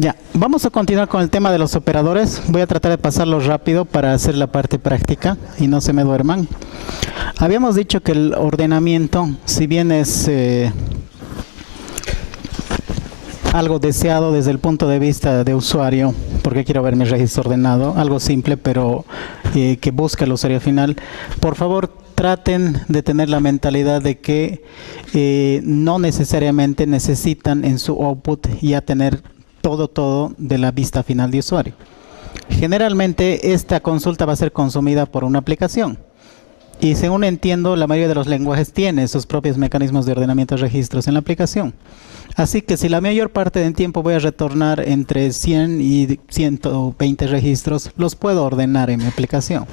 Ya, vamos a continuar con el tema de los operadores. Voy a tratar de pasarlo rápido para hacer la parte práctica y no se me duerman. Habíamos dicho que el ordenamiento, si bien es algo deseado desde el punto de vista de usuario, porque quiero ver mi registro ordenado, algo simple pero que busca el usuario final, por favor traten de tener la mentalidad de que no necesariamente necesitan en su output ya tener todo de la vista final de usuario. Generalmente esta consulta va a ser consumida por una aplicación y según entiendo la mayoría de los lenguajes tiene sus propios mecanismos de ordenamiento de registros en la aplicación. Así que si la mayor parte del tiempo voy a retornar entre 100 y 120 registros, los puedo ordenar en mi aplicación.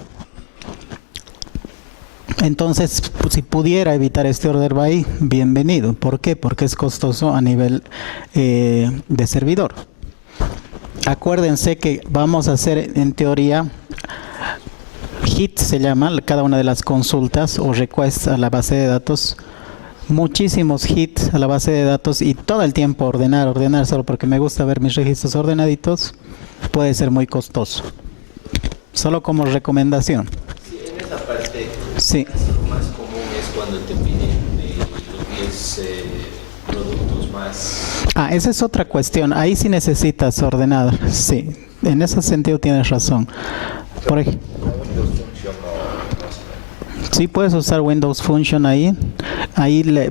Entonces, si pudiera evitar este order by, bienvenido. ¿Por qué? Porque es costoso a nivel de servidor. Acuérdense que vamos a hacer, en teoría, hit se llama cada una de las consultas o requests a la base de datos. Muchísimos hits a la base de datos y todo el tiempo ordenar solo porque me gusta ver mis registros ordenaditos puede ser muy costoso. Solo como recomendación. Sí, en esa parte, sí. Lo más común es cuando te piden los 10 productos más. Esa es otra cuestión. Ahí sí necesitas ordenar. Sí, en ese sentido tienes razón. Por ejemplo, sí puedes usar Windows Function ahí,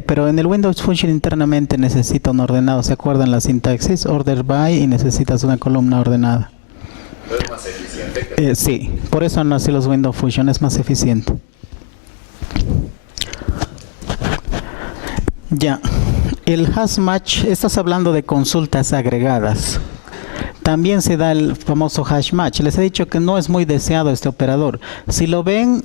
pero en el Windows Function internamente necesita un ordenado. ¿Se acuerdan la sintaxis? Order by y necesitas una columna ordenada. ¿No es más eficiente? Sí, por eso han nacido los Windows Function, es más eficiente. Ya, el hash match, estás hablando de consultas agregadas. También se da el famoso hash match. Les he dicho que no es muy deseado este operador. Si lo ven,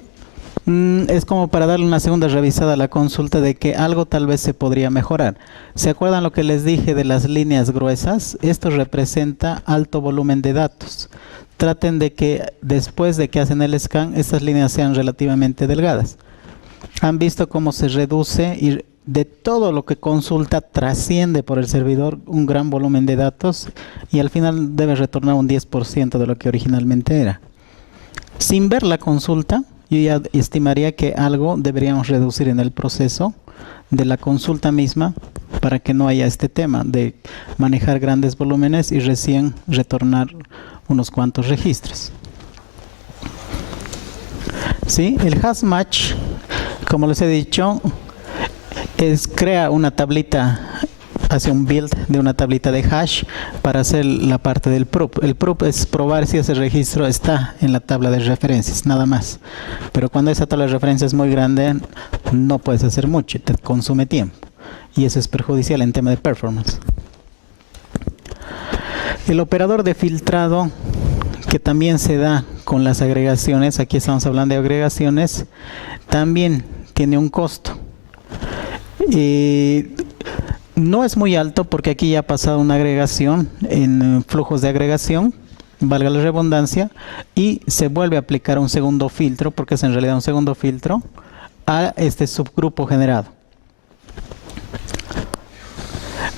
es como para darle una segunda revisada a la consulta de que algo tal vez se podría mejorar. ¿Se acuerdan lo que les dije de las líneas gruesas? Esto representa alto volumen de datos. Traten de que después de que hacen el scan, estas líneas sean relativamente delgadas. Han visto cómo se reduce y de todo lo que consulta trasciende por el servidor un gran volumen de datos y al final debe retornar un 10% de lo que originalmente era. Sin ver la consulta, yo ya estimaría que algo deberíamos reducir en el proceso de la consulta misma para que no haya este tema de manejar grandes volúmenes y recién retornar unos cuantos registros. ¿Sí? El hash match, como les he dicho, crea una tablita, hace un build de una tablita de hash para hacer la parte del proof. El proof es probar si ese registro está en la tabla de referencias, nada más. Pero cuando esa tabla de referencias es muy grande, no puedes hacer mucho, te consume tiempo. Y eso es perjudicial en tema de performance. El operador de filtrado, que también se da con las agregaciones, aquí estamos hablando de agregaciones, también tiene un costo. No es muy alto porque aquí ya ha pasado una agregación en flujos de agregación, valga la redundancia, y se vuelve a aplicar un segundo filtro, porque es en realidad un segundo filtro, a este subgrupo generado.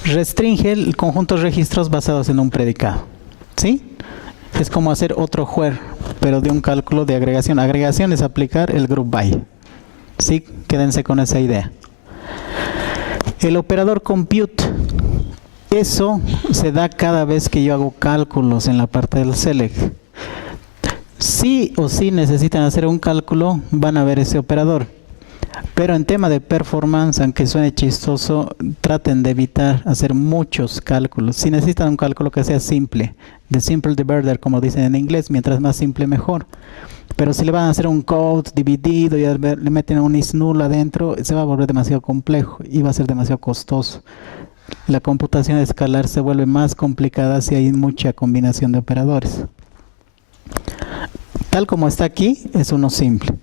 Restringe el conjunto de registros basados en un predicado. ¿Sí? Es como hacer otro where, pero de un cálculo de agregación. Agregación es aplicar el group by. ¿Sí? Quédense con esa idea. El operador compute, eso se da cada vez que yo hago cálculos en la parte del select. Sí o sí necesitan hacer un cálculo, van a ver ese operador. Pero en tema de performance, aunque suene chistoso, traten de evitar hacer muchos cálculos. Si necesitan un cálculo que sea simple, de simple divider, como dicen en inglés, mientras más simple mejor. Pero si le van a hacer un code dividido y le meten un is null adentro, se va a volver demasiado complejo y va a ser demasiado costoso. La computación escalar se vuelve más complicada si hay mucha combinación de operadores. Tal como está aquí, es uno simple.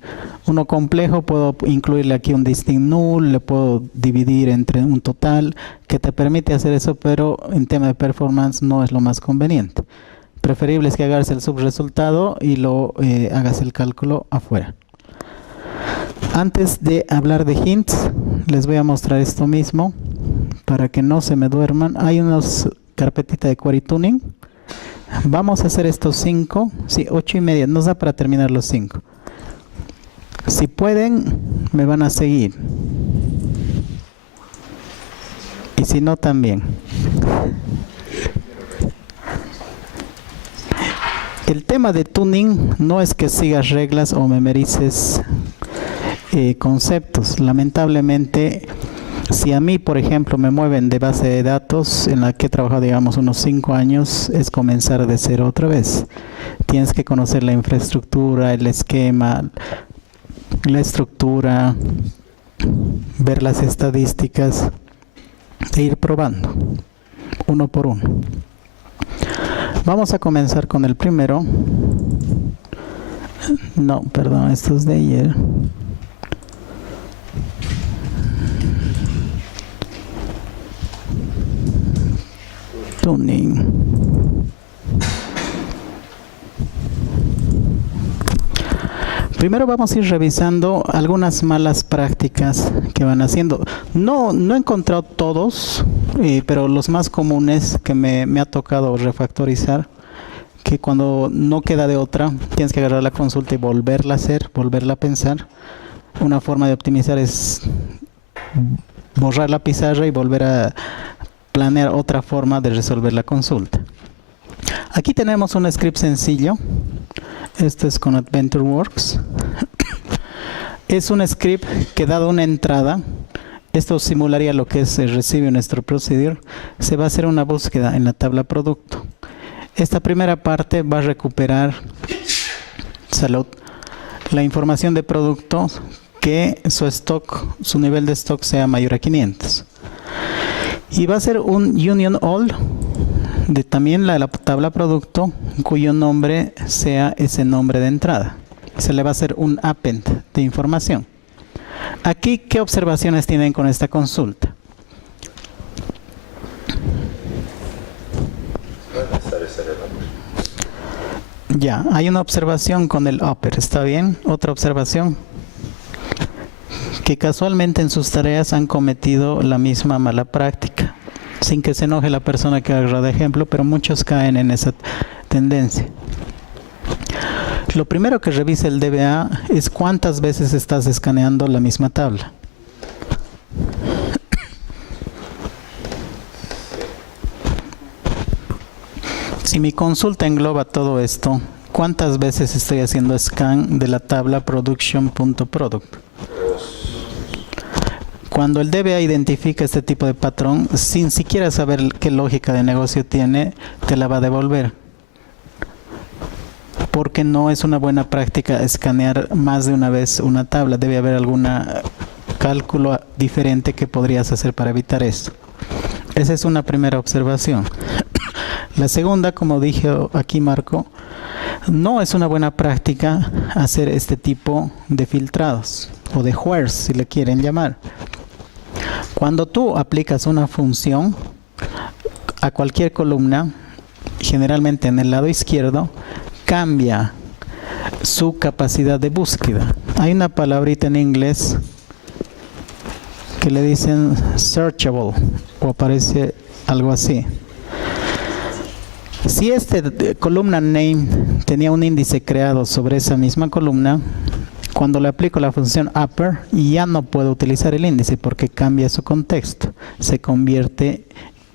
Uno complejo, puedo incluirle aquí un distinct null, le puedo dividir entre un total, que te permite hacer eso, pero en tema de performance no es lo más conveniente. Preferible es que hagas el subresultado y hagas el cálculo afuera. Antes de hablar de hints, les voy a mostrar esto mismo para que no se me duerman. Hay unas carpetitas de query tuning Vamos a hacer estos 5, sí, 8:30, nos da para terminar los 5. Si pueden, me van a seguir. Y si no, también. El tema de tuning no es que sigas reglas o memorices conceptos. Lamentablemente, si a mí, por ejemplo, me mueven de base de datos en la que he trabajado, digamos, unos 5 años, es comenzar de cero otra vez. Tienes que conocer la infraestructura, el esquema, la estructura, ver las estadísticas e ir probando uno por uno. Vamos a comenzar con el primero. No, perdón, esto es de ayer. Tuning. Primero vamos a ir revisando algunas malas prácticas que van haciendo. No he encontrado todos, pero los más comunes que me ha tocado refactorizar, que cuando no queda de otra, tienes que agarrar la consulta y volverla a hacer, volverla a pensar. Una forma de optimizar es borrar la pizarra y volver a planear otra forma de resolver la consulta. Aquí tenemos un script sencillo. Esto es con AdventureWorks. Es un script que, dado una entrada, esto simularía lo que es el receive nuestro procedure, se va a hacer una búsqueda en la tabla producto. Esta primera parte va a recuperar la información de producto, que su stock, su nivel de stock sea mayor a 500. Y va a ser un union all de también la tabla producto, cuyo nombre sea ese nombre de entrada. Se le va a hacer un append de información. Aquí, ¿qué observaciones tienen con esta consulta? Ya, hay una observación con el upper, ¿está bien? Otra observación. Que casualmente en sus tareas han cometido la misma mala práctica. Sin que se enoje la persona que agarra de ejemplo, pero muchos caen en esa tendencia. Lo primero que revisa el DBA es cuántas veces estás escaneando la misma tabla. Si mi consulta engloba todo esto, ¿cuántas veces estoy haciendo scan de la tabla production.product? Cuando el DBA identifica este tipo de patrón, sin siquiera saber qué lógica de negocio tiene, te la va a devolver. Porque no es una buena práctica escanear más de una vez una tabla. Debe haber algún cálculo diferente que podrías hacer para evitar esto. Esa es una primera observación. La segunda, como dije aquí Marco, no es una buena práctica hacer este tipo de filtrados o de wheres, si le quieren llamar. Cuando tú aplicas una función a cualquier columna, generalmente en el lado izquierdo, cambia su capacidad de búsqueda. Hay una palabrita en inglés que le dicen searchable, o aparece algo así. Si columna name tenía un índice creado sobre esa misma columna, cuando le aplico la función upper, ya no puedo utilizar el índice porque cambia su contexto. Se convierte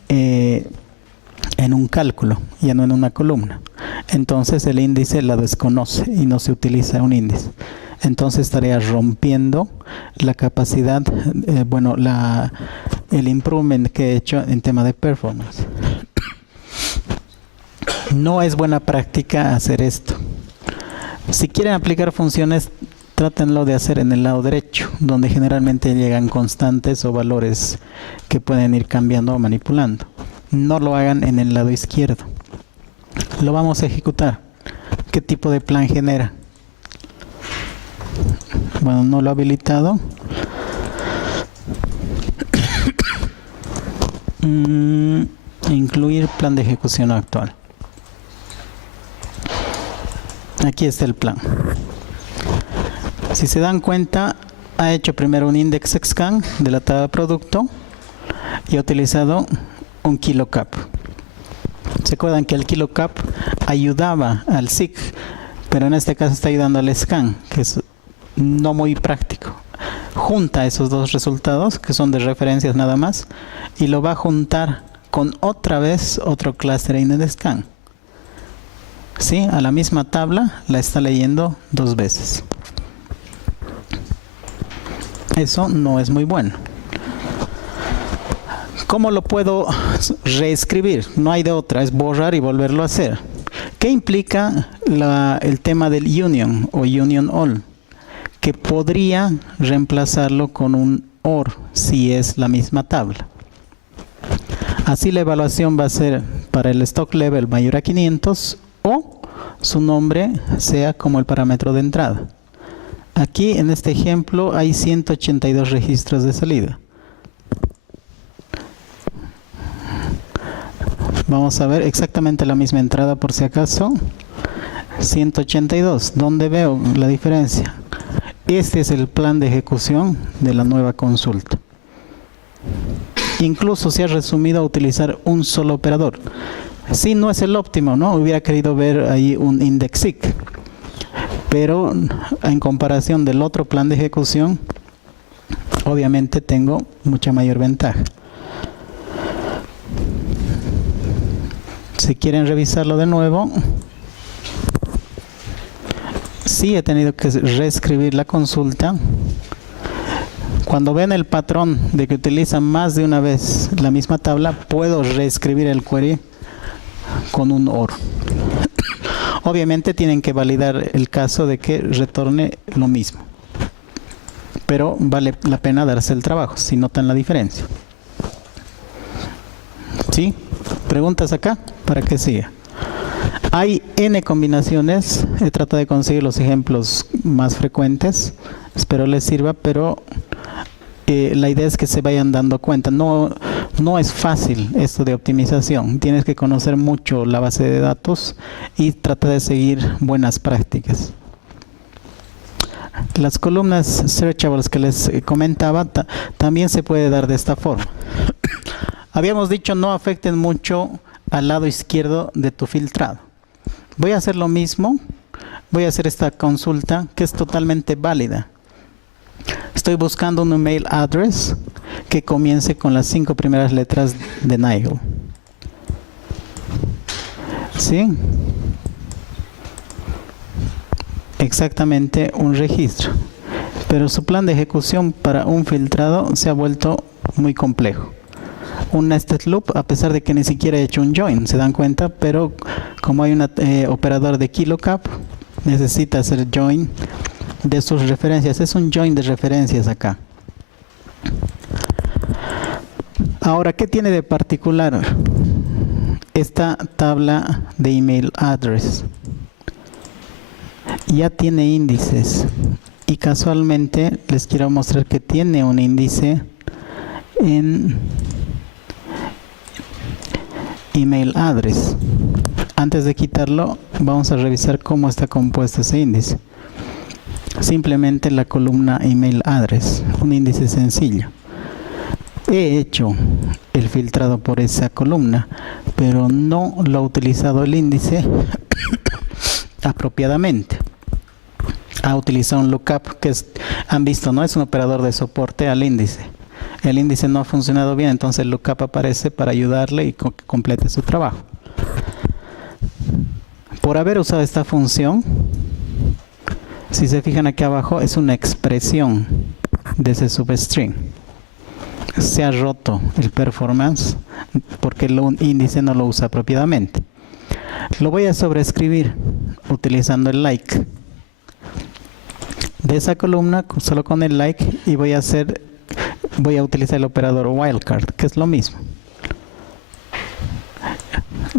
en un cálculo, ya no en una columna. Entonces el índice la desconoce y no se utiliza un índice. Entonces estaría rompiendo la capacidad, el improvement que he hecho en tema de performance. No es buena práctica hacer esto. Si quieren aplicar funciones, trátenlo de hacer en el lado derecho, donde generalmente llegan constantes o valores que pueden ir cambiando o manipulando. No lo hagan en el lado izquierdo. Lo vamos a ejecutar. ¿Qué tipo de plan genera? Bueno, no lo he habilitado. Incluir plan de ejecución actual. Aquí está el plan. Si se dan cuenta, ha hecho primero un index scan de la tabla producto y ha utilizado un kilocap. ¿Se acuerdan que el KiloCap ayudaba al SIG? Pero en este caso está ayudando al scan, que es no muy práctico. Junta esos dos resultados, que son de referencias nada más, y lo va a juntar con otra vez otro clustering en el scan. ¿Sí? A la misma tabla la está leyendo dos veces. Eso no es muy bueno. ¿Cómo lo puedo reescribir? No hay de otra, es borrar y volverlo a hacer. ¿Qué implica el tema del union o union all? Que podría reemplazarlo con un OR si es la misma tabla. Así la evaluación va a ser para el stock level mayor a 500 o su nombre sea como el parámetro de entrada. Aquí en este ejemplo hay 182 registros de salida. Vamos a ver exactamente la misma entrada por si acaso. 182. ¿Dónde veo la diferencia? Este es el plan de ejecución de la nueva consulta. Incluso se ha resumido a utilizar un solo operador. Sí, no es el óptimo, ¿no? Hubiera querido ver ahí un index-seek. Pero en comparación del otro plan de ejecución, obviamente tengo mucha mayor ventaja. Si quieren revisarlo de nuevo, sí he tenido que reescribir la consulta. Cuando ven el patrón de que utilizan más de una vez la misma tabla, puedo reescribir el query con un OR. Obviamente tienen que validar el caso de que retorne lo mismo. Pero vale la pena darse el trabajo, si notan la diferencia. ¿Sí? ¿Preguntas acá? Para que siga. Hay N combinaciones. He tratado de conseguir los ejemplos más frecuentes. Espero les sirva, pero la idea es que se vayan dando cuenta. No es fácil esto de optimización. Tienes que conocer mucho la base de datos y tratar de seguir buenas prácticas. Las columnas searchables que les comentaba también se puede dar de esta forma. Habíamos dicho no afecten mucho al lado izquierdo de tu filtrado. Voy a hacer lo mismo. Voy a hacer esta consulta que es totalmente válida. Estoy buscando un email address que comience con las 5 primeras letras de Nigel. ¿Sí? Exactamente un registro. Pero su plan de ejecución para un filtrado se ha vuelto muy complejo. Un nested loop, a pesar de que ni siquiera he hecho un join, se dan cuenta, pero como hay un operador de KiloCap, necesita hacer join de sus referencias. Es un join de referencias acá. Ahora, ¿qué tiene de particular esta tabla de email address? Ya tiene índices y casualmente les quiero mostrar que tiene un índice en email address. Antes de quitarlo, vamos a revisar cómo está compuesto ese índice. Simplemente la columna email address, un índice sencillo. He hecho el filtrado por esa columna, pero no lo ha utilizado el índice apropiadamente. Ha utilizado un lookup que han visto, no es un operador de soporte al índice. El índice no ha funcionado bien, entonces el lookup aparece para ayudarle y que complete su trabajo. Por haber usado esta función, si se fijan aquí abajo, es una expresión de ese substring. Se ha roto el performance porque el índice no lo usa apropiadamente. Lo voy a sobreescribir utilizando el like. De esa columna, solo con el like, y voy a utilizar el operador wildcard, que es lo mismo.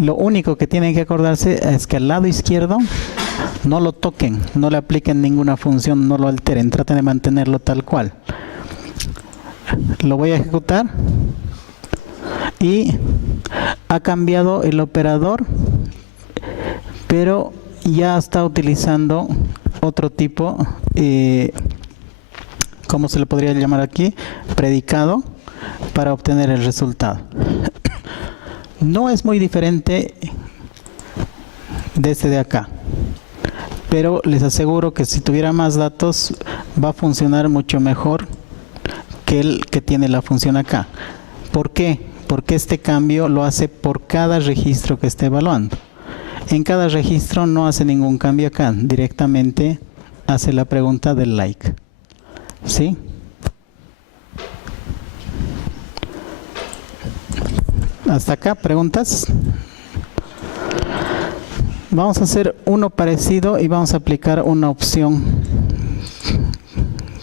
Lo único que tienen que acordarse es que al lado izquierdo no lo toquen, no le apliquen ninguna función, no lo alteren, traten de mantenerlo tal cual. Lo voy a ejecutar y ha cambiado el operador, pero ya está utilizando otro tipo, ¿cómo se le podría llamar aquí? Predicado para obtener el resultado. No es muy diferente desde de acá. Pero les aseguro que si tuviera más datos va a funcionar mucho mejor que el que tiene la función acá. ¿Por qué? Porque este cambio lo hace por cada registro que esté evaluando. En cada registro no hace ningún cambio acá, directamente hace la pregunta del like. ¿Sí? Hasta acá, ¿preguntas? Vamos a hacer uno parecido y vamos a aplicar una opción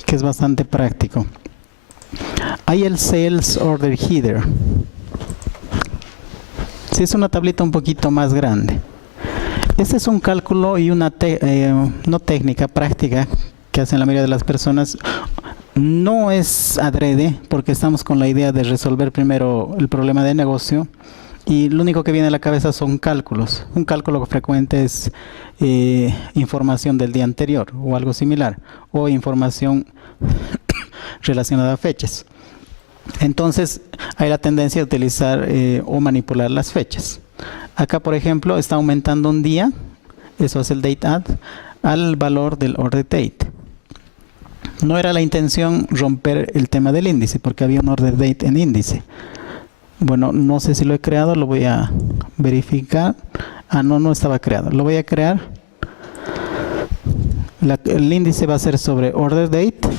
que es bastante práctico. Hay el Sales Order Header. Sí, es una tablita un poquito más grande. Este es un cálculo y una no técnica, práctica que hacen la mayoría de las personas. No es adrede porque estamos con la idea de resolver primero el problema de negocio y lo único que viene a la cabeza son cálculos. Un cálculo frecuente es información del día anterior o algo similar, o información relacionada a fechas. Entonces hay la tendencia a utilizar o manipular las fechas. Acá, por ejemplo, está aumentando un día, eso es el date add, al valor del order date. No era la intención romper el tema del índice, porque había un order date en índice. Bueno, no sé si lo he creado, lo voy a verificar. No estaba creado. Lo voy a crear. El índice va a ser sobre order date.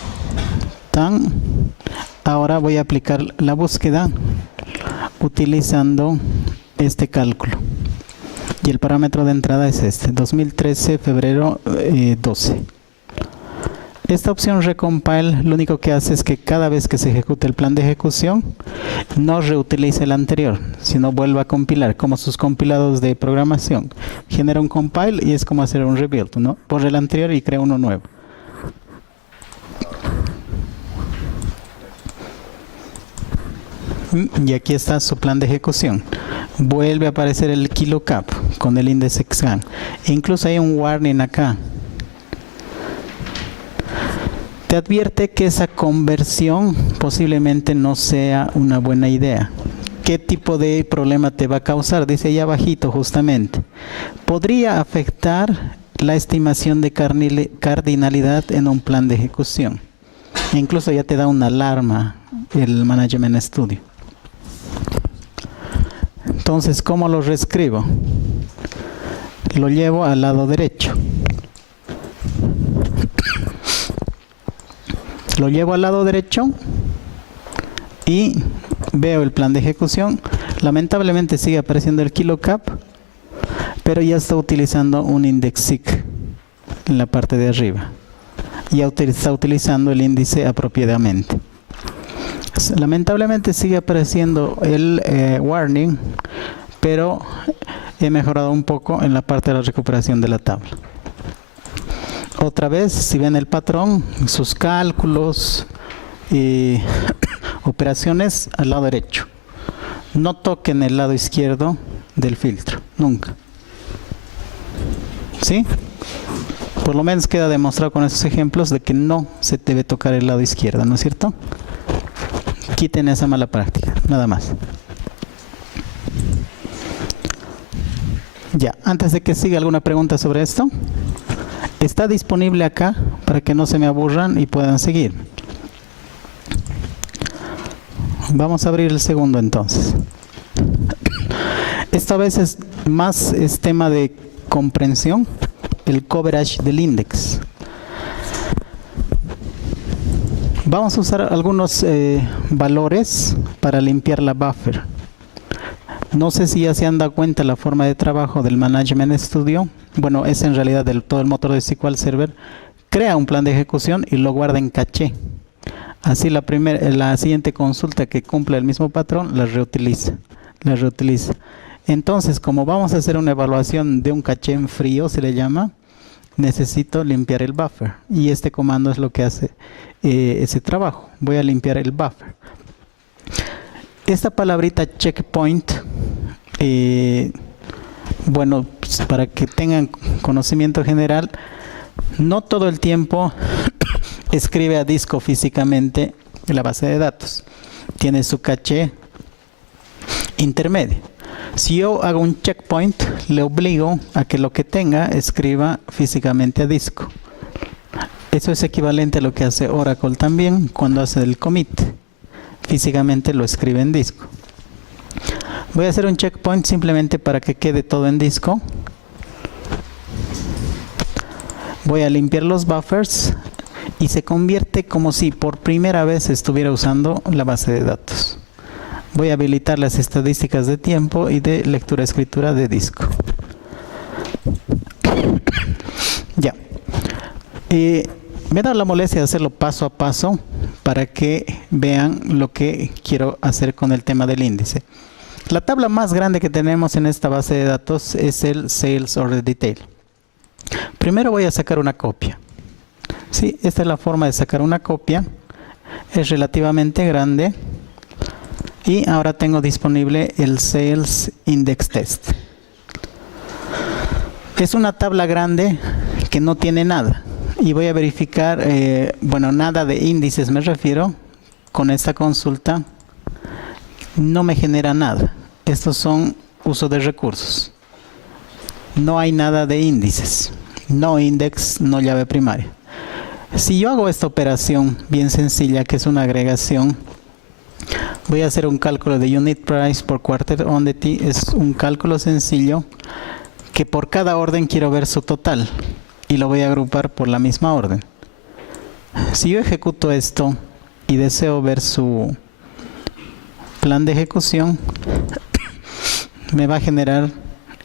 Ahora voy a aplicar la búsqueda utilizando este cálculo. Y el parámetro de entrada es este, 2013, febrero 12. Esta opción recompile lo único que hace es que cada vez que se ejecute el plan de ejecución no reutilice el anterior, sino vuelva a compilar, como sus compilados de programación. Genera un compile y es como hacer un rebuild, ¿no? Borra el anterior y crea uno nuevo. Y aquí está su plan de ejecución. Vuelve a aparecer el KeeLookup con el índice scan. E incluso hay un warning acá. Te advierte que esa conversión posiblemente no sea una buena idea. ¿Qué tipo de problema te va a causar? Dice ahí abajito justamente. Podría afectar la estimación de cardinalidad en un plan de ejecución. E incluso ya te da una alarma el Management Studio. Entonces, ¿cómo lo reescribo? Lo llevo al lado derecho. Lo llevo al lado derecho y veo el plan de ejecución. Lamentablemente sigue apareciendo el KeeLookup, pero ya está utilizando un IndexSeek en la parte de arriba. Ya está utilizando el índice apropiadamente. Lamentablemente sigue apareciendo el warning, pero he mejorado un poco en la parte de la recuperación de la tabla. Otra vez, si ven el patrón, sus cálculos y operaciones al lado derecho. No toquen el lado izquierdo del filtro, nunca. ¿Sí? Por lo menos queda demostrado con esos ejemplos de que no se debe tocar el lado izquierdo, ¿no es cierto? Quiten esa mala práctica, nada más. Ya, antes de que siga, ¿alguna pregunta sobre esto? Está disponible acá para que no se me aburran y puedan seguir. Vamos a abrir el segundo entonces. Esta vez es tema de comprensión, el coverage del index. Vamos a usar algunos valores para limpiar la buffer. No sé si ya se han dado cuenta la forma de trabajo del Management Studio. Bueno, es en realidad todo el motor de SQL Server. Crea un plan de ejecución y lo guarda en caché. Así la siguiente consulta que cumpla el mismo patrón la reutiliza. Entonces, como vamos a hacer una evaluación de un caché en frío, se le llama, necesito limpiar el buffer. Y este comando es lo que hace ese trabajo. Voy a limpiar el buffer. Esta palabrita checkpoint, bueno, pues para que tengan conocimiento general, no todo el tiempo escribe a disco físicamente la base de datos. Tiene su caché intermedio. Si yo hago un checkpoint, le obligo a que lo que tenga escriba físicamente a disco. Eso es equivalente a lo que hace Oracle también cuando hace el commit. Físicamente lo escribe en disco. Voy a hacer un checkpoint simplemente para que quede todo en disco. Voy a limpiar los buffers y se convierte como si por primera vez estuviera usando la base de datos. Voy a habilitar las estadísticas de tiempo y de lectura-escritura de disco. Ya. Me he dado la molestia de hacerlo paso a paso para que vean lo que quiero hacer con el tema del índice. La tabla más grande que tenemos en esta base de datos es el Sales Order Detail. Primero voy a sacar una copia. Sí, esta es la forma de sacar una copia. Es relativamente grande. Y ahora tengo disponible el Sales Index Test. Es una tabla grande que no tiene nada. Y voy a verificar, bueno, nada de índices me refiero. Con esta consulta no me genera nada. Estos son uso de recursos. No hay nada de índices. No index, no llave primaria. Si yo hago esta operación bien sencilla, que es una agregación, voy a hacer un cálculo de unit price por quarter entity. Es un cálculo sencillo que por cada orden quiero ver su total y lo voy a agrupar por la misma orden. Si yo ejecuto esto y deseo ver su plan de ejecución, me va a generar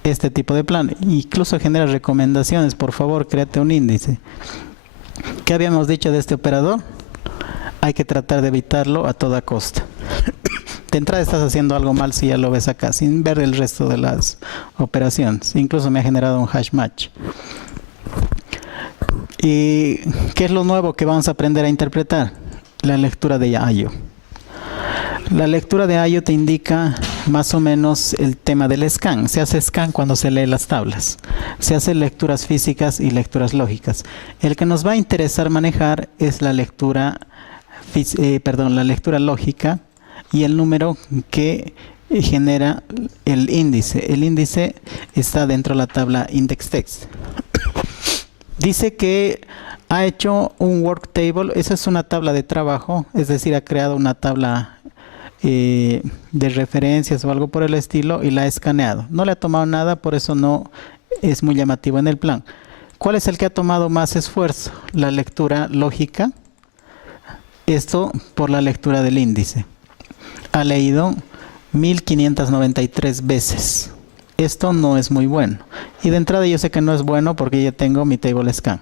este tipo de plan. Incluso genera recomendaciones. Por favor, créate un índice. ¿Qué habíamos dicho de este operador? Hay que tratar de evitarlo a toda costa. De entrada estás haciendo algo mal si ya lo ves acá, sin ver el resto de las operaciones. Incluso me ha generado un hash match. ¿Y qué es lo nuevo que vamos a aprender a interpretar? La lectura de I/O. La lectura de I/O te indica más o menos el tema del scan. Se hace scan cuando se lee las tablas. Se hacen lecturas físicas y lecturas lógicas. El que nos va a interesar manejar es la lectura, la lectura lógica y el número que genera el índice. El índice está dentro de la tabla index text. Dice que ha hecho un work table. Esa es una tabla de trabajo, es decir, ha creado una tabla de referencias o algo por el estilo y la ha escaneado. No le ha tomado nada, por eso no es muy llamativo en el plan. ¿Cuál es el que ha tomado más esfuerzo? La lectura lógica. Esto por la lectura del índice. Ha leído 1593 veces. Esto no es muy bueno. Y de entrada yo sé que no es bueno porque ya tengo mi table scan.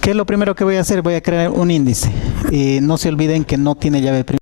¿Qué es lo primero que voy a hacer? Voy a crear un índice. No se olviden que no tiene llave primaria.